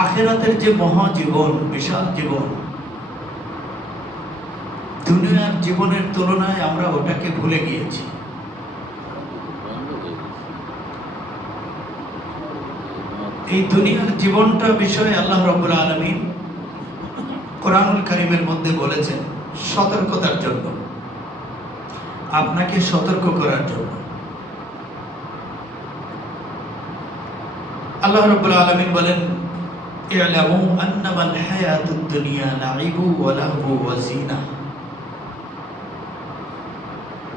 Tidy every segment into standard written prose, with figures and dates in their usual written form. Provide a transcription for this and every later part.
আখিরাতের যে মহাজীবন, বিশাল জীবন, দুনিয়ার জীবনের তুলনায় আমরা ওটাকে ভুলে গিয়েছি। এই দুনিয়ার জীবনটা বিষয়ে আল্লাহ রাব্বুল আলামিন কোরআনুল কারীমের মধ্যে বলেছেন সতর্কতার জন্য, আপনাকে সতর্ক করার জন্য। আল্লাহ রাব্বুল আলামিন বলেন, ই'লামু আন্নামাল হায়াতুদ দুনিয়া লাইবু ওয়া লাহবু ওয়া জিনা।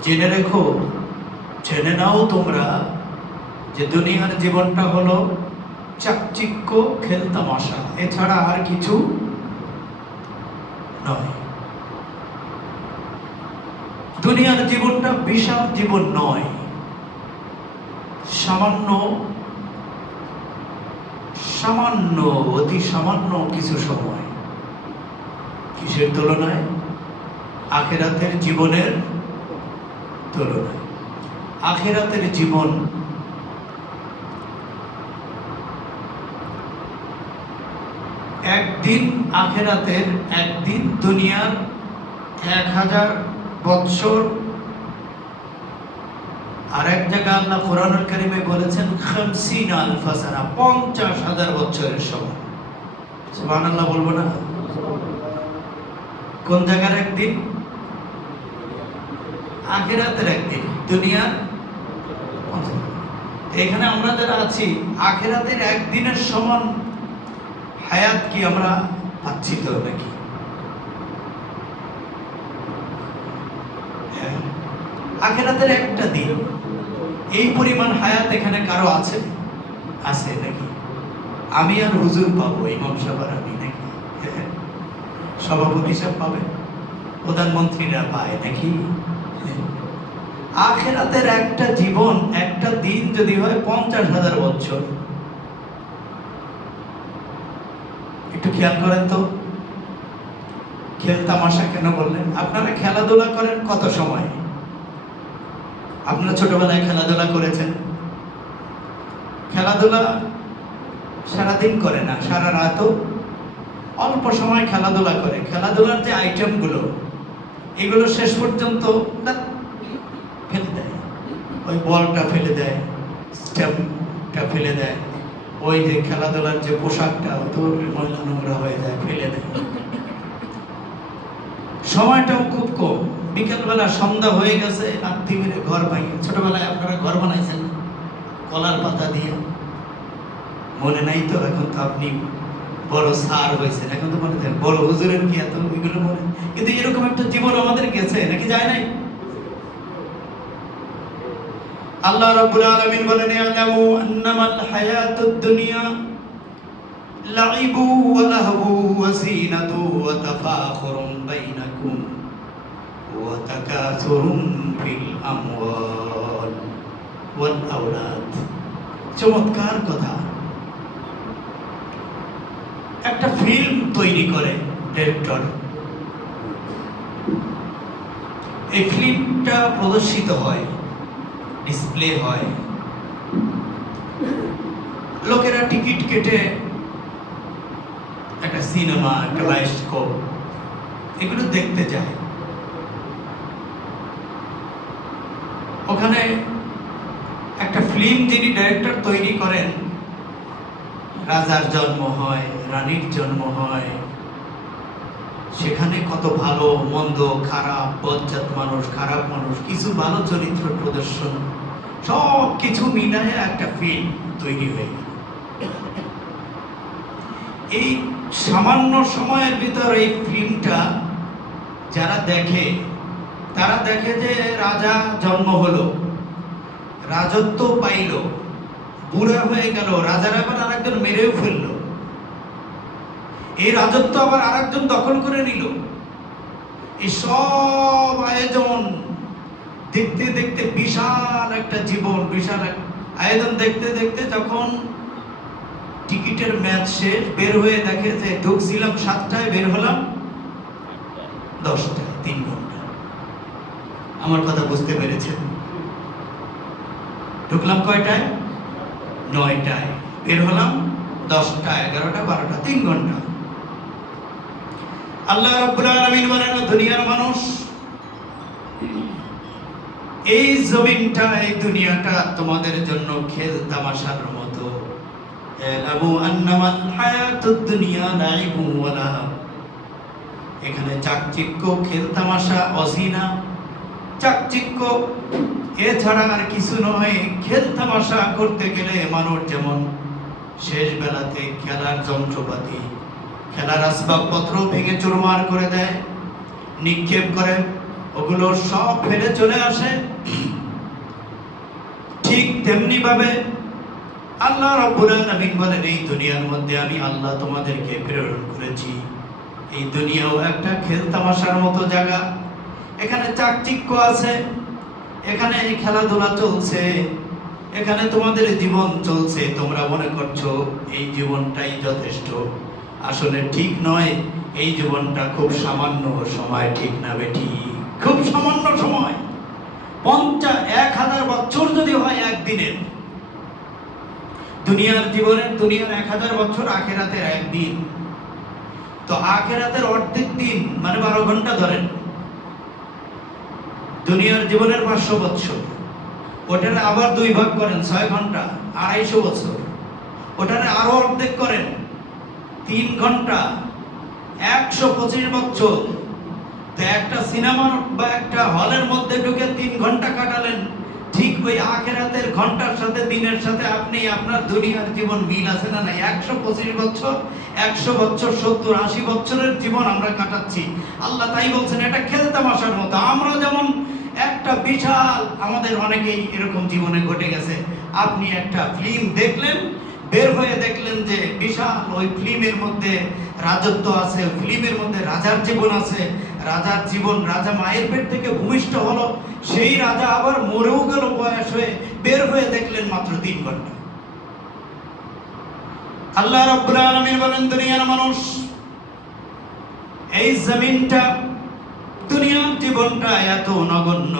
জেনে রেখো, জেনে নাও তোমরা যে দুনিয়ার জীবনটা হলো চাকচিক্য, খেলতামাশা, এছাড়া আর কিছু নয়। দুনিয়ার জীবনটা বিশাল জীবন নয়, সামান্য সামান্য অতি সামান্য কিছু সময়। কিসের তুলনায়? আখিরাতের জীবনের তুলনায়। আখিরাতের জীবন একদিন, আখিরাতের একদিন দুনিয়ার 1000 বৎসর। আর এক জায়গায় আল্লাহ কোরআনুল কারীমে বলেছেন 50,000 সানা, 50,000 বছরের সমান। সুবহানাল্লাহ বলবো না? কোন জায়গার একদিন? আখিরাতের একদিন, দুনিয়ার। এখানে আমরা যারা আছি, আখিরাতের একদিনের সমান হায়াত কি আমরা পাচ্ছি তো নাকি? আখিরাতের একটা দিন, এই পরিমাণ হায়াত এখানে কারো আছে? আছে নাকি? আমি আর হুজুর পাবো, ইমাম সাহেব আর আমি নাকি? সভাপতি সাহেব পাবে, প্রধানমন্ত্রীরা পায় নাকি? আখিরাতের একটা জীবন, একটা দিন যদি হয় 50,000 বছর, একটু খেয়াল করেন তো। খেলতামাশা কেন বললেন? আপনারা খেলাধুলা করেন কত সময়? আপনারা ছোটবেলায় খেলাধুলা করেছেন? খেলাধুলা সারাদিন করে না, সারা রাতও অল্প সময় খেলাধুলা করে। খেলাধুলার যে আইটেমগুলো, এগুলো শেষ পর্যন্ত ফেলে দেয়। ওই বলটা ফেলে দেয়, স্ট্যাম্পটা ফেলে দেয়, ওই যে খেলাধুলার যে পোশাকটা তোর ময়লা নোংরা হয়ে যায়, ফেলে দেয়। সময়টাও খুব কম। বিকেলবেলা সন্ধ্যা হয়ে গেছে, রাত্রি মেরে ঘর ভাঙে। ছোটবেলায় আপনারা ঘর বানাইছেন কলার পাতা দিয়ে, মনে নাই তো? এখন তো আপনি বড় স্যার হয়েছেন, এখন তো মনে থাকে বড় হুজুরের কি এত ওইগুলো মনে। কিন্তু এরকম একটা জীবন আমাদের গেছে নাকি যায় নাই? আল্লাহ রাব্বুল আলামিন বলেন, ই'লামু আন্নামাল হায়াতুদ দুনিয়া লাইবু ওয়া লাহবু ওয়া জিনাতু ওয়া তাফাখুরুন বাইনাকুম ওয়া তাকাসুরুন ফিল আমওয়াল ওয়াল আওলাদ। চমৎকার কথা। একটা ফিল্ম তৈরি করে ডিরেক্টর, এই ফিল্মটা প্রদর্শিত হয়, ডিসপ্লে হয়, লোকেরা টিকিট কেটে একটা সিনেমা, একটা বায়োস্কোপ, এগুলো দেখতে যায়। ওখানে একটা ফিল্ম যিনি ডাইরেক্টর তৈরি করেন, রাজার জন্ম হয়, রানীর জন্ম হয়, সেখানে কত ভালো মন্দ, খারাপ, বজ্জাত মানুষ, খারাপ মানুষ, কিছু ভালো চরিত্র প্রদর্শন, সব কিছু মিলায় একটা ফিল্ম তৈরি হয়ে গেল। এই সামান্য সময়ের ভিতর এই ফিল্মটা যারা দেখে, তারা দেখে যে রাজা জন্ম হলো, রাজত্ব পাইল, বুড়া হয়ে গেল, রাজার আবার আরেকজন মেরেও ফেলল, এই রাজত্ব আবার আরেকজন দখল করে নিল। এই সব আয়োজন দেখতে দেখতে বিশাল একটা জীবন, বিশাল আয়োজন দেখতে দেখতে যখন টিকিটের ম্যাচ শেষ, বের হয়ে দেখে যে ঢুকছিলাম 7টায়, বের হলাম 10টায়, 3 ঘন্টা। আমার কথা বুঝতে পেরেছেন? ঢুকলাম কয়টায়? 9টায়, বের হলাম 10টা 11টা 12টা 3 ঘন্টা। আল্লাহ রাব্বুল আলামিন বলেন, দুনিয়ার মানুষ, এই জমিনটা, এই দুনিয়াটা তোমাদের জন্য খেল তামাশার মতো। এলামু আন্নামাল হায়াতুদ দুনিয়া লাইবুন ওয়া লাহব। এখানে চাকচিক্য, খেল তামাশা, অজিনা, চাকচিক্য, এছাড়া আর কিছু নয়। খেল তামাশা করতে গেলে মানুষ যেমন শেষ বেলাতে খেলার যন্ত্রপাতি, খেলার আসবাবপত্র ভেঙে চুরমার করে দেয়, নিক্ষেপ করে, ওগুলো সব ফেলে চলে আসে, ঠিক তেমনি ভাবে আল্লাহ রাব্বুল আলামিন বলেন, এই দুনিয়ার মধ্যে আমি আল্লাহ তোমাদেরকে প্রেরণ করেছি। এই দুনিয়াও একটা খেল তামাশার মতো জায়গা। এখানে চাকচিক্য আছে, এখানে খেলাধুলা চলছে, এখানে তোমাদের জীবন চলছে। তোমরা মনে করছো এই জীবনটাই যথেষ্ট, আসলে ঠিক নয়। এই জীবনটা খুব সামান্য সময়, ঠিক না বেটি? খুব সামান্য সময়। 1000 বছর যদি হয় একদিনের, দুনিয়ার জীবনের, দুনিয়ার 1000 বছর আখেরাতের একদিন, তো আখেরাতের অর্ধেক দিন মানে 12 ঘন্টা ধরেন। দুনিয়ার জীবনের 500 বছর, ওটারে আবার 2 ভাগ করেন, 6 ঘন্টা, 250 বছর। ওটারে আরো অর্ধেক করেন, 3 ঘন্টা, 125 বছর। তো একটা সিনেমা বা একটা হলের মধ্যে ঢুকে 3 ঘন্টা কাটালেন, ঠিক ওই আখেরাতের ঘন্টার সাথে, দিনের সাথে আপনি আপনার দুনিয়ার জীবন মিল আছে না নাই? 125 বছর, 100 বছর, 70, 80 বছরের জীবন আমরা কাটাচ্ছি। আল্লাহ তাই বলছেন, এটা খেল তামাশার মতো। আমরা যেমন একটা বিশাল, আমাদের অনেকেই এরকম জীবনে ঘটে গেছে। আপনি একটা ফিল্ম দেখলেন, বের হয়ে দেখলেন যে বিশাল ওই ফিল্মের মধ্যে রাজত্ব আছে, ফিল্মের মধ্যে রাজার জীবন আছে। রাজার জীবন, রাজা মায়ের পেট থেকে ভূমিষ্ঠ হলো, সেই রাজা আবার মরেও গেল বয়স হয়ে, বের হয়ে দেখলেন মাত্র 3 ঘন্টা। আল্লাহ রাব্বুল আলামিন বলেন, দুনিয়ার মানুষ, এই জমিনটা, দুনিয়ার জীবনটা এত নগণ্য,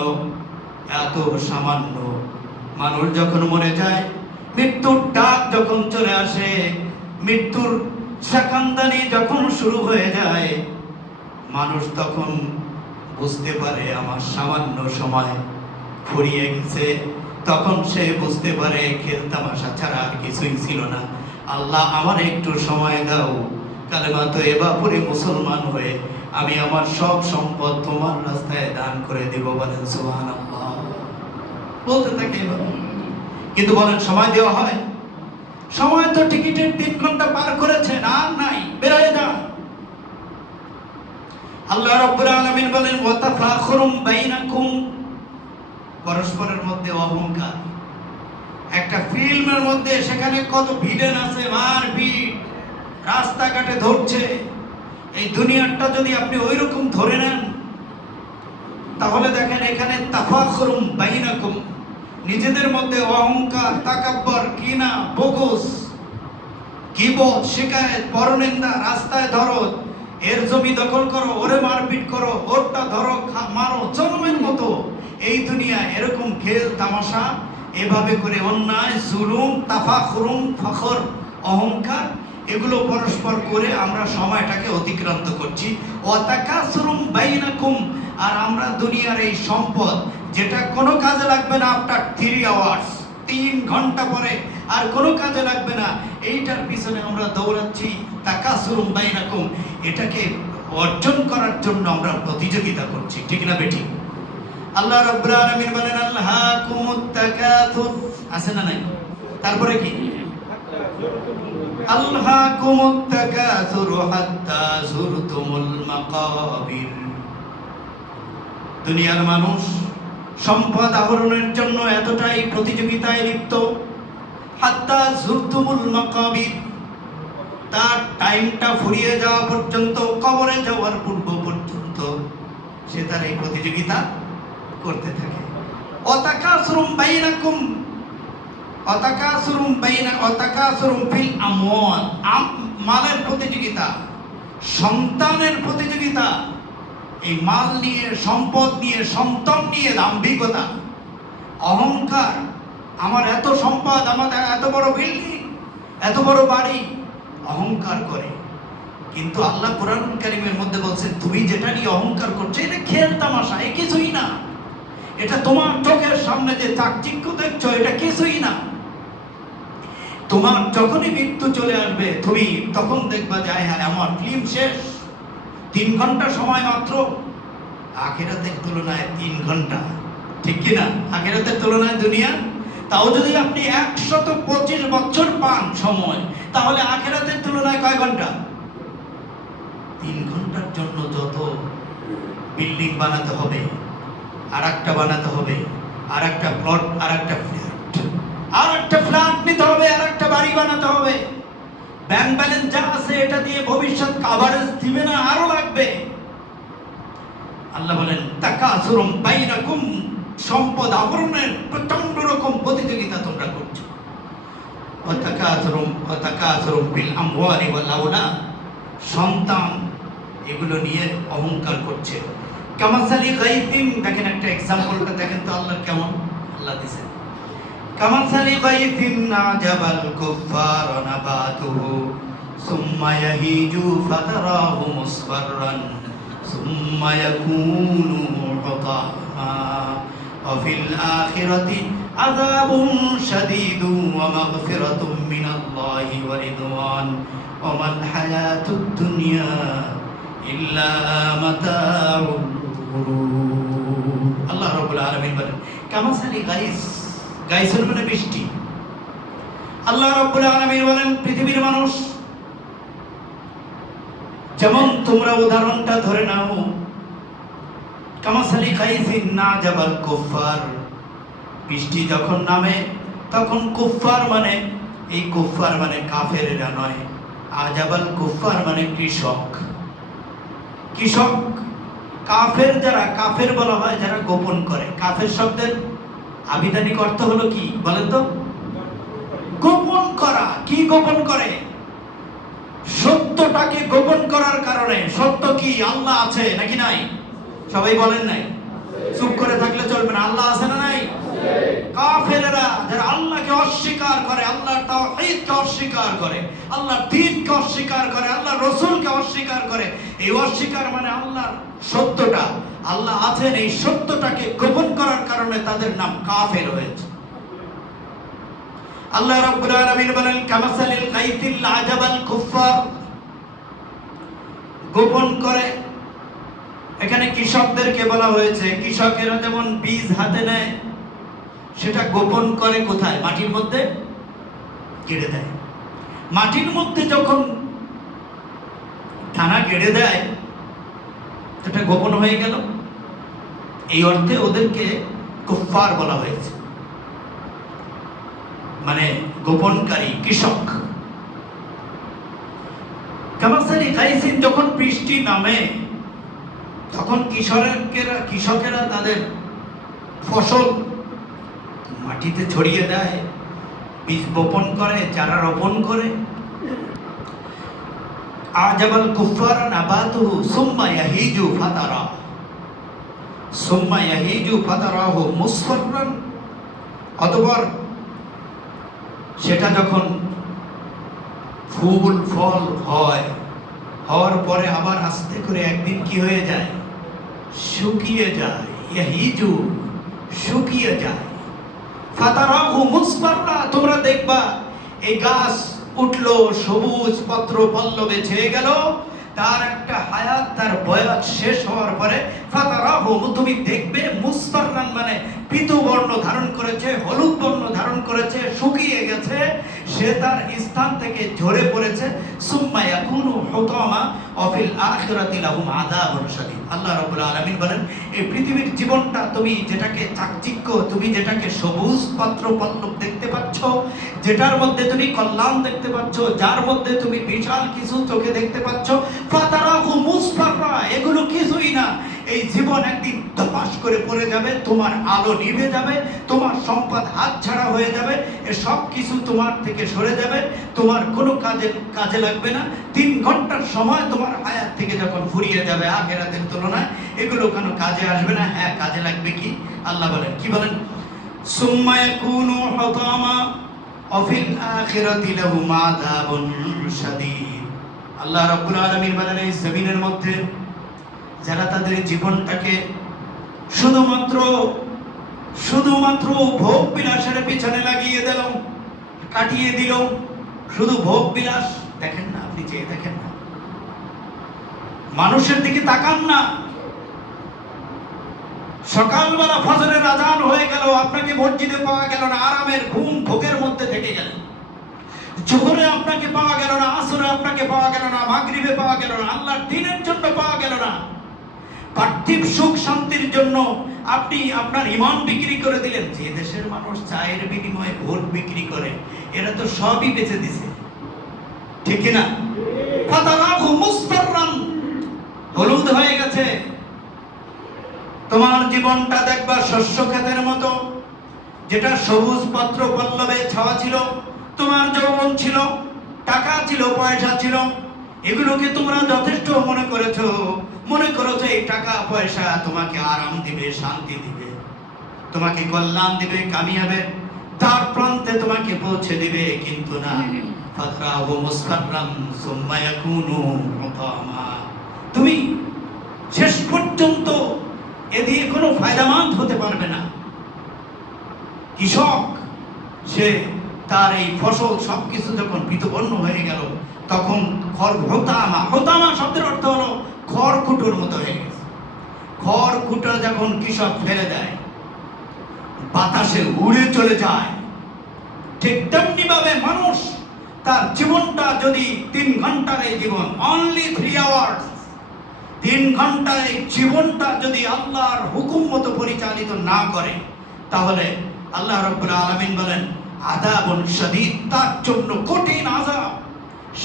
এত সামান্য। মানুষ যখন মরে যায়, মৃত্যুর ডাক যখন চলে আসে, মৃত্যুর সেকান্দানি যখন শুরু হয়ে যায়, মানুষ তখন বুঝতে পারে আমার সামান্য সময় ফুরিয়ে গেছে। তখন সে বুঝতে পারে খেল তামাশা ছাড়া আর কিছুই ছিল না। আল্লাহ, আমার একটু সময় দাও, কালেমা তয়্যেবা পড়ে মুসলমান হয়ে আমি আমার সব সম্পদ তোমার রাস্তায় দান করে দেব। বলেন সুবহানাল্লাহ। বলতে থাকে এভাবে। কিন্তু বলেন, সময় দেওয়া হয়? সময় তো টিকিটের 3 ঘন্টা পার করেছেন, আর নাই, বেরিয়ে যান। আল্লাহ রাব্বুল আলামিন বলেন, ওয়া তাফাখুরুম বাইনাকুম, পরস্পরের মধ্যে অহংকার। একটা ফিল্মের মধ্যে সেখানে কত ভিলেন আছে, মারপিট, রাস্তাঘাটে ধরছে। এই দুনিয়াটা যদি আপনি ওইরকম ধরে নেন, তাহলে দেখেন এখানে তাফাখুরুম বাইনাকুম, নিজেদের মধ্যে অহংকার, তাকাব্বর, কিনা, বগস, গীবত, শিকায়েত, পরনিন্দা, রাস্তায় ধরো, এর জমি দখল করো, ওরে মারপিট করো, ওরটা ধরো, মারো, জন্মের মতো। এই দুনিয়া এরকম খেল তামাশা, এভাবে করে অন্যায়, জুলুম, তাফাখুরুম, ফখর, অহংকার, এগুলো পরস্পর করে আমরা সময়টাকে অতিক্রান্ত করছি। ওয়া তাকাসুরুম বাইনাকুম, আর আমরা দুনিয়ার এই সম্পদ, যেটা কোনো কাজে লাগবে না আফটার 3 আওয়ার্স, 3 ঘন্টা পরে আর কোনো কাজে লাগবে না, এইটার পিছনে আমরা দৌড়াচ্ছি। তাকাসুরুম বাইনাকুম, এটাকে অর্জন করার জন্য আমরা প্রতিযোগিতা করছি, ঠিক না বেঠিক? আল্লাহ রাব্বুল আলামিন বলেন, আল্লাহাকুমুত তাকাসুর, আছে না নাই? তারপরে কি? আল্লাহাকুমুত তাকাসুর হাত্তা যুরতুমুল মাকাবির। দুনিয়ার মানুষ সম্পদ আহরণের জন্য এতটাই প্রতিযোগিতায় লিপ্ত, হাত্তা যুরতুমুল মাকাবির, তার টাইমটা ফুরিয়ে যাওয়া পর্যন্ত, কবরে যাওয়ার পূর্ব পর্যন্ত সে তার এই প্রতিযোগিতা করতে থাকে। অতাকাসুরুম বাইনাকুম, অতাকাসুরুম বাইনা, অতাকাসুরুম ফিল আমওয়াল, মালের প্রতিযোগিতা, সন্তানের প্রতিযোগিতা। এই মাল নিয়ে, সম্পদ নিয়ে, সন্তান নিয়ে দাম্ভিকতা, অহংকার। আমার এত সম্পদ, আমার এত বড় বিল্ডিং, এত বড় বাড়ি, অহংকার করে। কিন্তু আল্লাহ কোরআনুল কারীমের মধ্যে বলছেন, তুমি যেটা নিয়ে অহংকার করছো এটা খেল তামাশা, এ কিছুই না। এটা তোমার চোখের সামনে যে চাকচিক্য দেখছো এটা কিছুই না। তোমার যখনই মৃত্যু চলে আসবে তুমি তখন দেখবা যে হায় হায় আমার ফিল্ম শেষ, 3 ঘন্টা সময় মাত্র। আখিরাতের তুলনায় 3 ঘন্টা, ঠিক কিনা? আখিরাতের তুলনায় দুনিয়া, তাও যদি আপনি 125 বছর পান সময়, তাহলে আখিরাতের তুলনায় কয় ঘন্টা? 3 ঘন্টার জন্য যত বিল্ডিং বানাতে হবে, আর একটা বানাতে হবে, আর একটা প্লট, আর একটা ফ্ল্যাট, আর একটা ফ্ল্যাট নিতে হবে, আর একটা বাড়ি বানাতে হবে। ব্যাংক ব্যালেন্স যা আছে এটা দিয়ে ভবিষ্যৎ কভারেজ দিবে না, আরো লাগবে। আল্লাহ বলেন তাকাসুরুম বাইনাকুম, সম্পদ আহরণের প্রচন্ড রকম প্রতিযোগিতা তোমরা করছো। ওয়া তাকাসুরুম বিল আমওয়ালি ওয়াল আওলাদ, সন্তান এগুলো নিয়ে অহংকার করছে। কামাসালি গাইতিন, দেখেন একটা এক্সাম্পলটা দেখেন তো আল্লাহর কেমন। আল্লাহ দিয়েছেন কামাসালি গাইতিন আজাবাল কুফার নাবাতুহু সুম্মা ইয়াহিজু ফাতারাহু মুসফাররান সুম্মা ইয়াকুনু হুতামা ওয়া ফিল আখিরাতি আযাবুন শাদীদুন ওয়া মাগফিরাতুম মিনাল্লাহি ওয়া রিদওয়ান ওয়া মাল হায়াতুদ দুনিয়া ইল্লা মাতাউল গুরুর। আল্লাহ রাব্বুল আলামিন বলেন কামাসালি গাইস, গাইসের মানে বৃষ্টি। আল্লাহ রাব্বুল আলামিন বলেন পৃথিবীর মানুষ, যেমন তোমরা উদাহরণটা ধরে নাও, কামাসালি গাইসিন নাজাবাল কুফার, বৃষ্টি যখন নামে তখন কুফার মানে, এই কুফার মানে কাফেরেরা নয়, আজাবাল কুফার মানে কৃষক। কৃষক, কাফের যারা, কাফের বলা হয় যারা গোপন করে। কাফের শব্দের আবিধানিক অর্থ হলো কি বলেন তো? গোপন করা। কি গোপন করে? সত্যটাকে গোপন করার কারণে। সত্য কি? আল্লাহ আছে নাকি নাই? সবাই বলেন নাই। চুপ করে থাকলে চলবে না। আল্লাহ আছে না নাই? কাফেরেরা যারা আল্লাহকে অস্বীকার করে, আল্লাহর তাওহীদকে অস্বীকার করে, আল্লাহর দ্বীনকে অস্বীকার করে, আল্লাহর রাসূলকে অস্বীকার করে, এই অস্বীকার মানে আল্লাহর সত্যটা, আল্লাহ আছেন এই সত্যটাকে গোপন করার কারণে তাদের নাম কাফের হয়েছে। আল্লাহ রাব্বুল আলামিন বলেন কামাসালিল গাইতিল আজাবাল কুফার, গোপন করে। এখানে কৃষকদেরকে বলা হয়েছে, কৃষকেরা যেমন বীজ হাতে নেয় সেটা গোপন করে কোথায়? মাটির মধ্যে গেড়ে দেয়। মাটির মধ্যে যখন দানা গেড়ে দেয় সেটা গোপন হয়ে গেল, এই অর্থে ওদেরকে কুফার বলা হয়েছে, মানে গোপনকারী কৃষক। কামাসালি গাইসিন, যখন বৃষ্টি নামে তখন কৃষকেরা তাদের ফসল মাটিতে ছড়িয়ে দেয়, বীজ বপন করে, চারা রোপণ করে। আজাবাল কুফার নাবাতুহু সুম্মা ইয়াহিজু ফাতারা, সুম্মা ইয়াহিজু ফাতারাহু মুসফাররান, অতঃপর সেটা যখন ফুল ফল হয়, হওয়ার পরে আবার আস্তে করে একদিন কি হয়ে যায়? শুকিয়ে যায়। ইয়াহিজু, শুকিয়ে যায়। ফাতারাহু মুসফাররা, তোমরা দেখবা এই গাছ উঠলো, সবুজ পত্র পল্লবে ছেয়ে গেল, তার একটা হায়াত, তার বয়স শেষ হওয়ার পরে ফাতারাহু, তুমি দেখবে মুসফাররান মানে পিতু বর্ণ ধারণ করেছে, হলুদ বর্ণ ধারণ করেছে, শুকিয়ে গেছে, সে তার স্থান থেকে ঝরে পড়েছে। সুম্মা ইয়াকুনু হুতামা ওয়া ফিল আখিরাতি লাহুম আযাবুন শাদীদ। আল্লাহ রাব্বুল আলামিন বলেন এই পৃথিবীর জীবনটা, তুমি যেটাকে চাকচিক্য, তুমি যেটাকে সবুজ পত্র পল্লব দেখতে পাচ্ছ, যেটার মধ্যে তুমি কল্যাণ দেখতে পাচ্ছ, যার মধ্যে তুমি বিশাল কিছু চোখে দেখতে পাচ্ছ, ফাতারাহু মুসফাররা, এগুলো কিছুই না। এই জীবন একদিন ধপাস করে পড়ে যাবে, তোমার আলো নিভে যাবে, তোমার সম্পদ হাতছাড়া হয়ে যাবে, এ সব কিছু তোমার থেকে সরে যাবে, তোমার কোনো কাজে লাগবে না। 3 ঘন্টার সময় তোমার হায়াত থেকে যখন ফুরিয়ে যাবে আখিরাতের তুলনায়, এগুলো কোনো কাজে আসবে না। হ্যাঁ, কাজে লাগবে কি? আল্লাহ বলেন, কি বলেন? সুম্মা ইয়াকুনু হুতামা অফিল আখিরাতি লাহুম আযাবুন শাদীদ। আল্লাহ রাব্বুল আলামিন বলেন, এই জমিনের মধ্যে যারা তাদের জীবনটাকে শুধুমাত্র ভোগ বিলাসের পিছনে লাগিয়ে দিল, কাটিয়ে দিল, শুধু ভোগ বিলাস। দেখেন না, আপনি চেয়ে দেখেন না, মানুষের দিকে তাকান না। সকালবেলা ফজরের আজান হয়ে গেল, আপনাকে মসজিদে পাওয়া গেল না, আরামের ঘুম ভোগের মধ্যে থেকে গেল। জোহরে আপনাকে পাওয়া গেল না, আসরে আপনাকে পাওয়া গেল না, মাগরিবে পাওয়া গেল না, আল্লাহর দ্বীনের জন্য পাওয়া গেল না। পার্থিব সুখ শান্তির জন্য আপনি আপনার ঈমান বিক্রি করে দিলেন। যে দেশের মানুষ চায়ের বিনিময়ে ভোট বিক্রি করে, এরা তো সবই বেচে দিছে, ঠিক কি না? ফাতারাহু মুসফাররান, হলুদ হয়ে গেছে। তোমার জীবনটা দেখবা শস্য ক্ষেতের মতো, যেটা সবুজ পত্র পল্লবে ছাওয়া ছিল। তোমার যৌবন ছিল, টাকা ছিল, পয়সা ছিল, এগুলোকে তোমরা যথেষ্ট মনে করেছো এই টাকা পয়সা তোমাকে আরাম দিবে, শান্তি দিবে, তোমাকে কল্যাণ দিবে, কামিয়াবের দ্বার প্রান্তে তোমাকে পৌঁছে দিবে। কিন্তু না, ফাতরাহু মুসফাররান সুম্মা ইয়াকুনু হুতামা, তুমি শেষ পর্যন্ত এ দিয়ে কোনো ফায়দামন্দ হতে পারবে না। কৃষক, সে তার এই ফসল সবকিছু যখন বিতবর্ণ হয়ে গেল, তখন হোতামা শব্দের অর্থ হলো খড়কুটোর মতো হয়ে গেছে। খড়কুটো যখন কৃষক ফেলে দেয়, বাতাসে উড়ে চলে যায়, ঠিক তেমনি ভাবে মানুষ তার জীবনটা যদি 3 ঘন্টার এই জীবন, অনলি 3 আওয়ার্স, 3 ঘন্টার এই জীবনটা যদি আল্লাহর হুকুম মতো পরিচালিত না করে, তাহলে আল্লাহ রাব্বুল আলামিন বলেন আযাবুন শাদীদ, তার জন্য কঠিন আযাব।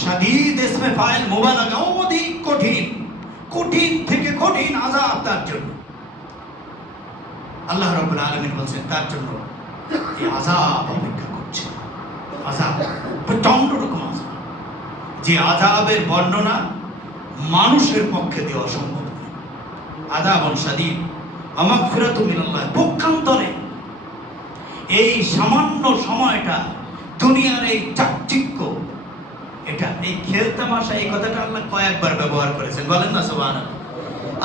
শাদীদ ইসমে ফাইল মুবালাগা, অধিক কঠিন, কঠিন থেকে কঠিন আযাব তার জন্য। আল্লাহ রাব্বুল আলামিন বলেন তার জন্য এই আযাব অপেক্ষা করছে। আযাব প্রচন্ড রকম আযাব, যে আযাবের বর্ণনা মানুষের পক্ষে দেওয়া সম্ভব নয়। আযাবুন শাদীদ ওয়া মাগফিরাতুম মিনাল্লাহ, পক্ষান্তরে এই সামান্য সময়টা, দুনিয়ার এই চাকচিক্য, এটা এই খেলতামাশা, এই কথাটা আল্লাহ কয়েকবার ব্যবহার করেছেন, বলেন না সুবহানাল্লাহ।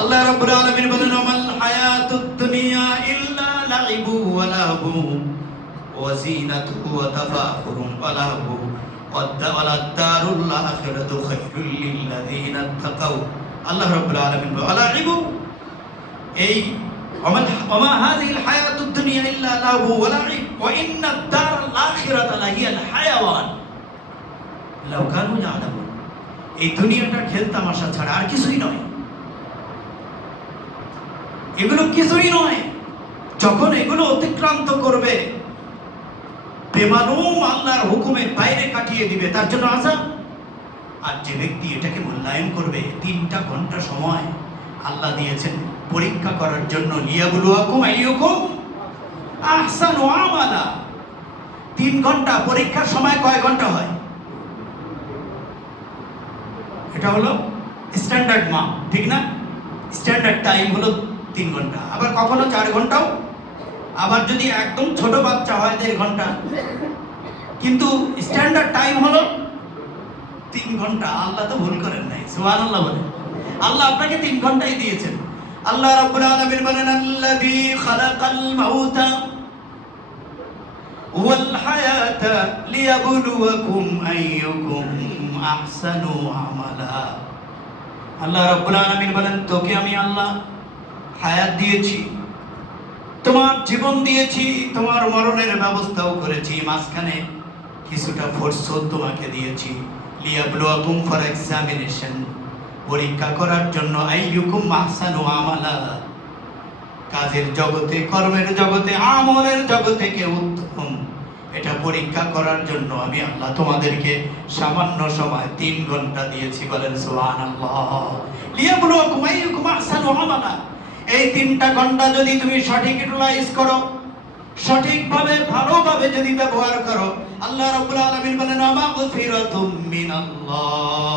আল্লাহ রাব্বুল আলামিন বলেন আমাল হায়াতুদ দুনিয়া ইল্লা লাইবু ওয়া লাহবু ওয়া যিনাতুহু ওয়া তাফাখুরুন ওয়া লাহবু ওয়াদ দারুল আখিরাতু খায়রুল লিল্লাযিনা তাকাউ। আল্লাহ রাব্বুল আলামিন ওয়া লাইবু, এই ওমা হাযিহিল হায়াতুদ দুনিয়া ইল্লা লাহবু ওয়া লাইব ওয়া ইন্নাদ দারাল আখিরাতা লাহিয়াল হায়াওয়ান লাউ কানু ইয়ালামুন। এই দুনিয়াটা খেলতামাশা ছাড়া আর কিছুই নয়, এগুলো কিছুই নয়। যখন এগুলো অতিক্রান্ত করবে, বেমালুম আল্লাহর হুকুমের বাইরে কাটিয়ে দিবে, তার জন্য আযাব। আর যে ব্যক্তি এটাকে মূল্যায়ন করবে, 3টা ঘন্টা সময় আল্লাহ দিয়েছেন পরীক্ষা করার জন্য, লিয়াবলুয়াকুম আইয়ুকুম আহসানু আমালা। 3 ঘন্টা পরীক্ষার সময় কয় ঘন্টা হয়? এটা হলো স্ট্যান্ডার্ড মাপ, ঠিক না? স্ট্যান্ডার্ড টাইম হলো 3 ঘন্টা, আবার কখনো 4 ঘন্টাও, আবার যদি একদম ছোট বাচ্চা হয় 1.5 ঘন্টা, কিন্তু স্ট্যান্ডার্ড টাইম হলো 3 ঘন্টা। আল্লাহ তো ভুল করেন নাই, সুবহানাল্লাহ বলেন। আল্লাহ আপনাকে 3 ঘন্টাই দিয়েছেন। আল্লাহ রাব্বুল আলামিন বলেন আল্লাযী খালাকাল মাউতা ওয়াল হায়াতা লিয়াবলুয়াকুম আইয়ুকুম আহসানু আমালা। আল্লাহ রাব্বুল আলামিন বলেন তোকে আমি আল্লাহ হায়াত দিয়েছি, তোমার জীবন দিয়েছি, তোমার মরণের ব্যবস্থাও করেছি, মাঝখানে কিছুটা ফুরসত তোমাকে দিয়েছি। লিয়াবলুয়াকুম, ফর এক্সামিনেশন, পরীক্ষা করার জন্য। আইয়ুকুম আহসানু আমালা, কাজের জগতে, কর্মের জগতে, আমলের জগতে কে উত্তম, এটা পরীক্ষা করার জন্য আমি আল্লাহ তোমাদেরকে সামান্য সময় 3 ঘন্টা দিয়েছি, বলেন সুবহানাল্লাহ। লিয়াবলুয়াকুম আইয়ুকুম আহসানু আমালা। এই 3টা ঘন্টা যদি তুমি সঠিক ইউটিলাইজ করো, সঠিকভাবে ভালোভাবে যদি ব্যবহার করো, আল্লাহ রাব্বুল আলামিন বলেন মাগফিরাতুম মিনাল্লাহি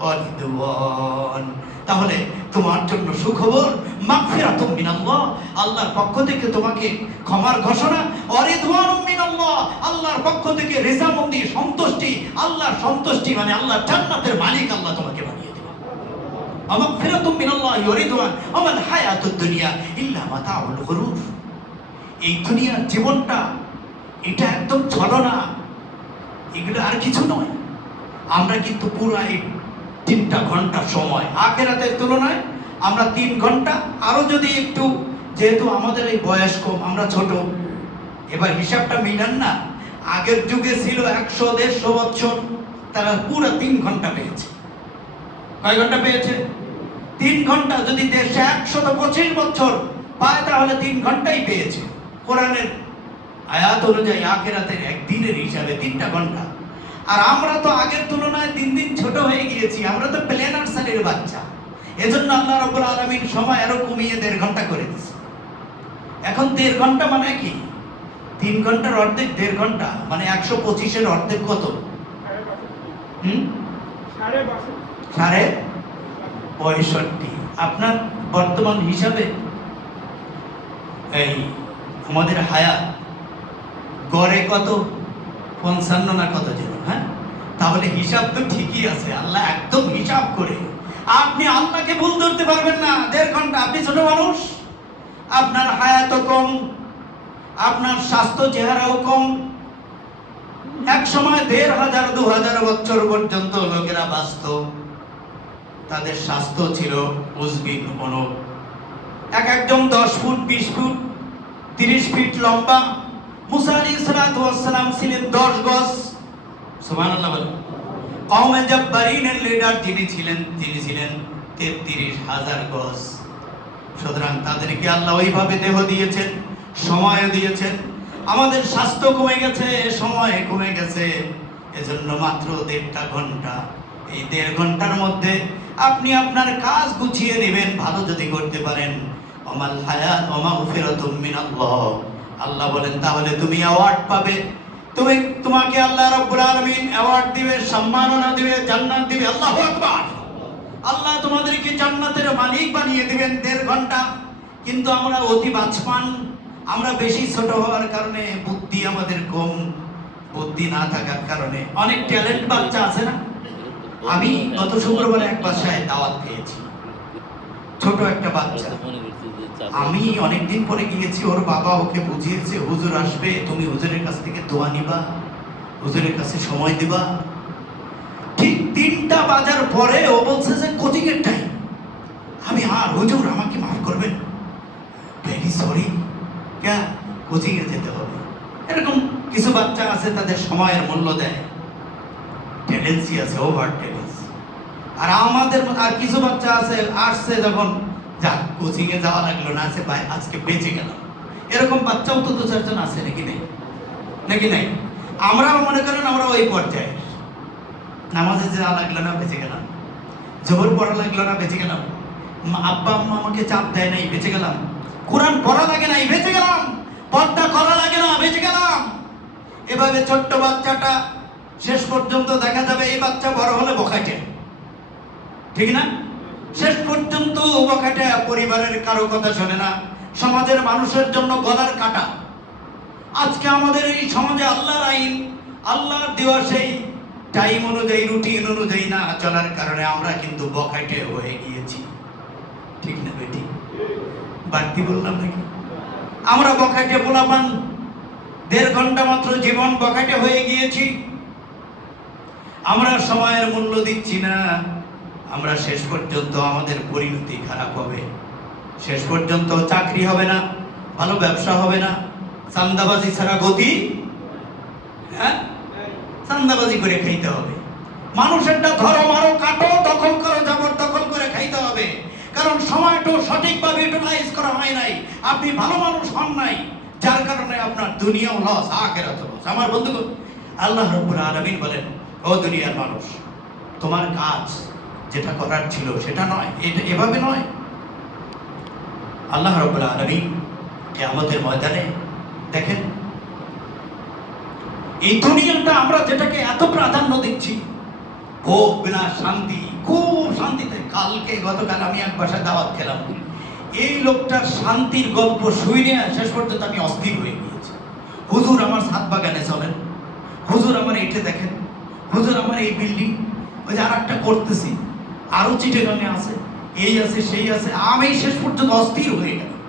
ওয়া রিদওয়ান, তাহলে তোমার জন্য সুখবর, মাগফিরাতুম মিনাল্লাহ, আল্লাহর পক্ষ থেকে তোমাকে ক্ষমার ঘোষণা, ওয়া রিদওয়ানুম মিনাল্লাহ, আল্লাহর পক্ষ থেকে রেজামন্দি, সন্তুষ্টি, আল্লাহর সন্তুষ্টি মানে আল্লাহর জান্নাতের মালিক আল্লাহ তোমাকে বানিয়ে দেবে। মাগফিরাতুম মিনাল্লাহি ওয়া রিদওয়ান ওয়া মাল হায়াতুদ দুনিয়া ইল্লা মাতাউল গুরুর। এই দুনিয়ার জীবনটা এটা একদম ছলনা, এগুলো আর কিছু নয়। আমরা কিন্তু পুরো এই 3টা ঘন্টা সময় আখিরাতের তুলনায় আমরা 3 ঘন্টা আরো যদি একটু, যেহেতু আমাদের এই বয়স কম, আমরা ছোট, এবার হিসাবটা মিলান না। আগের যুগে ছিল 100-150 বছর, তারা পুরো 3 ঘন্টা পেয়েছে। কয় ঘন্টা পেয়েছে? 3 ঘন্টা। যদি দেশে 125 বছর পায় তাহলে 3 ঘন্টাই পেয়েছে। কোরআনের আয়াত অনুযায়ী আখিরাতের একদিনের হিসাবে 3টা ঘন্টা। আর আমরা তো আগের তুলনায় দিন দিন ছোট হয়ে গিয়েছি, আমরা তো প্লে নার্সারির বাচ্চা। এজন্য আল্লাহ রাব্বুল আলামিন সময় আরো কমিয়ে 1.5 ঘন্টা করে দিয়েছে। এখন 1.5 ঘন্টা মানে কি? 3 ঘন্টার অর্ধেক 1.5 ঘন্টা মানে 125-এর অর্ধেক কত? 65.5। আপনার বর্তমান হিসাবে এই আমাদের হায়াত গড়ে কত? 55 না কত যেন? হ্যাঁ, তাহলে হিসাব তো ঠিকই আছে। আল্লাহ একদম হিসাব করে। আপনি আল্লাহকে ভুল ধরতে পারবেন না। 1.5 ঘন্টা, আপনি ছোট মানুষ, আপনার হায়াতও কম, আপনার স্বাস্থ্য চেহারাও কম। এক সময় 1500-2000 বছর পর্যন্ত লোকেরা বাঁচত, তাদের স্বাস্থ্য ছিল উজবিন মনো। একজন 10 ফুট, 20 ফুট, 30 ফিট লম্বা। মুসা আলাইহিস সালাতু ওয়াস সালাম ছিলেন 10 গজ। সুবহানাল্লাহ বলেন। কওমে জাব্বারিনের লিডার যিনি ছিলেন, তিনি ছিলেন 33,000 গজ। সুতরাং তাদেরকে আল্লাহ ওইভাবে দেহ দিয়েছেন, সময় দিয়েছেন। আমাদের স্বাস্থ্য কমে গেছে, সময় কমে গেছে, এজন্য মাত্র 1.5 ঘন্টা। এই 1.5 ঘন্টার মধ্যে আপনি আপনার কাজ গুছিয়ে নেবেন, ভালো যদি করতে পারেন। আমাল হায়াত ওয়া মাগফিরাতুম মিনাল্লাহ, আল্লাহ বলেন তাহলে তুমি অ্যাওয়ার্ড পাবে। তোমাকে আল্লাহ রাব্বুল আলামিন অ্যাওয়ার্ড দিবে, সম্মাননা দিবে, জান্নাত দিবে। আল্লাহু আকবার। আল্লাহ তোমাদেরকে জান্নাতের মালিক বানিয়ে দিবেন 1.5 ঘন্টা। কিন্তু আমরা অতি বাছপান, আমরা বেশি ছোট হওয়ার কারণে, বুদ্ধি আমাদের কম, বুদ্ধি না থাকার কারণে অনেক ট্যালেন্ট বাচ্চা আছে না। আমি গত শুক্রবারে এক বাসায় দাওয়াত খেয়েছি, ছোট একটা বাচ্চা। আমি অনেকদিন পরে গিয়েছি, ওর বাবা ওকে বুঝিয়েছে হুজুর আসবে, তুমি হুজুরের কাছ থেকে দোয়া নিবা, হুজুরের কাছে সময় দিবা। ঠিক 3টা বাজার পরে ও বলছে যে কোচিং এর টাইম। আমি আর হুজুর আমাকে মাফ করবেন, ভেরি সরি, কে কোচিং এ যেতে হবে। এরকম কিছু বাচ্চা আছে তাদের সময়ের মূল্য দেয়, টেন্ডেন্সি আছে, ওভার টেন্ডেন্সি। আর আমাদের আর কিছু বাচ্চা আছে, আসছে যখন যাক কোচিং এ যাওয়া লাগলো না, আছে ভাই আজকে বেঁচে গেলাম। এরকম বাচ্চাও তো 2-4 জন আছে, নাকি নেই? নাকি নাই? আমরাও মনে করেন আমরা ওই পর্যায়ে, নামাজে যাওয়া লাগলো না, বেঁচে গেলাম। জোহর পড়া লাগলো না, বেঁচে গেলাম। আব্বা আম্মা আমাকে চাপ দেয় নাই, বেঁচে গেলাম। কোরআন পড়া লাগে নাই, বেঁচে গেলাম। পর্দা করা লাগে না, বেঁচে গেলাম। এভাবে ছোট্ট বাচ্চাটা শেষ পর্যন্ত দেখা যাবে এই বাচ্চা বড় হলে বখাটে, ঠিক না? শেষ পর্যন্ত বখাটে, পরিবারের কারো কথা শোনে না, সমাজের মানুষের জন্য গলার কাটা। আজকে আমাদের এই সমাজে আল্লাহর আইন, আল্লাহর দেওয়া সেই টাইম অনুযায়ী, রুটিন অনুযায়ী না চলার কারণে আমরা কিন্তু বখাটে হয়ে গিয়েছি, ঠিক না বেটি? বাড়তি বললাম নাকি? আমরা বখাটে পোলাপান, 1.5 ঘন্টা মাত্র জীবন বখাটে হয়ে গিয়েছি। আমরা সময়ের মূল্য দিচ্ছি না। আমরা শেষ পর্যন্ত আমাদের পরিণতি খারাপ হবে। শেষ পর্যন্ত চাকরি হবে না, ভালো ব্যবসা হবে না, চান্দাবাজি ছাড়া গতি। হ্যাঁ, চান্দাবাজি করে খাইতে হবে। মানুষেরটা ধরো, মারো, কাটো, দখল করো, জবরদখল করে খাইতে হবে। কারণ সময়টা সঠিকভাবে ইউটিলাইজ করা হয় নাই, আপনি ভালো মানুষ হন নাই, যার কারণে আপনার দুনিয়াও লস, আখিরাতও লস। আমার বন্ধুগণ, আল্লাহ রাব্বুল আলামিন বলেন, ও দুনিয়ার মানুষ, তোমার কাজ যেটা করার ছিল সেটা নয়, এটা এভাবে নয়। আল্লাহ রাব্বুল আলামিন কিয়ামতের ময়দানে দেখেন, এই দুনিয়াটা আমরা যেটাকে এত প্রাধান্য দিচ্ছি, ভোগ বিলাস, শান্তি, খুব শান্তিতে। গতকাল আমি এক বাসায় দাওয়াত খেলাম, এই লোকটার শান্তির গল্প শুনে শেষ পর্যন্ত আমি অস্থির হয়ে গিয়েছি। হুজুর আমার ছাদ বাগানে চলেন, হুজুর আমার এটে দেখেন, হুজুর আমার এই বিল্ডিং, ওই যে আর একটা করতেছি, আরো চিটেগাঙে আছে, এই আছে সেই আছে। আমি শেষ পর্যন্ত অস্থির হয়ে গেলাম।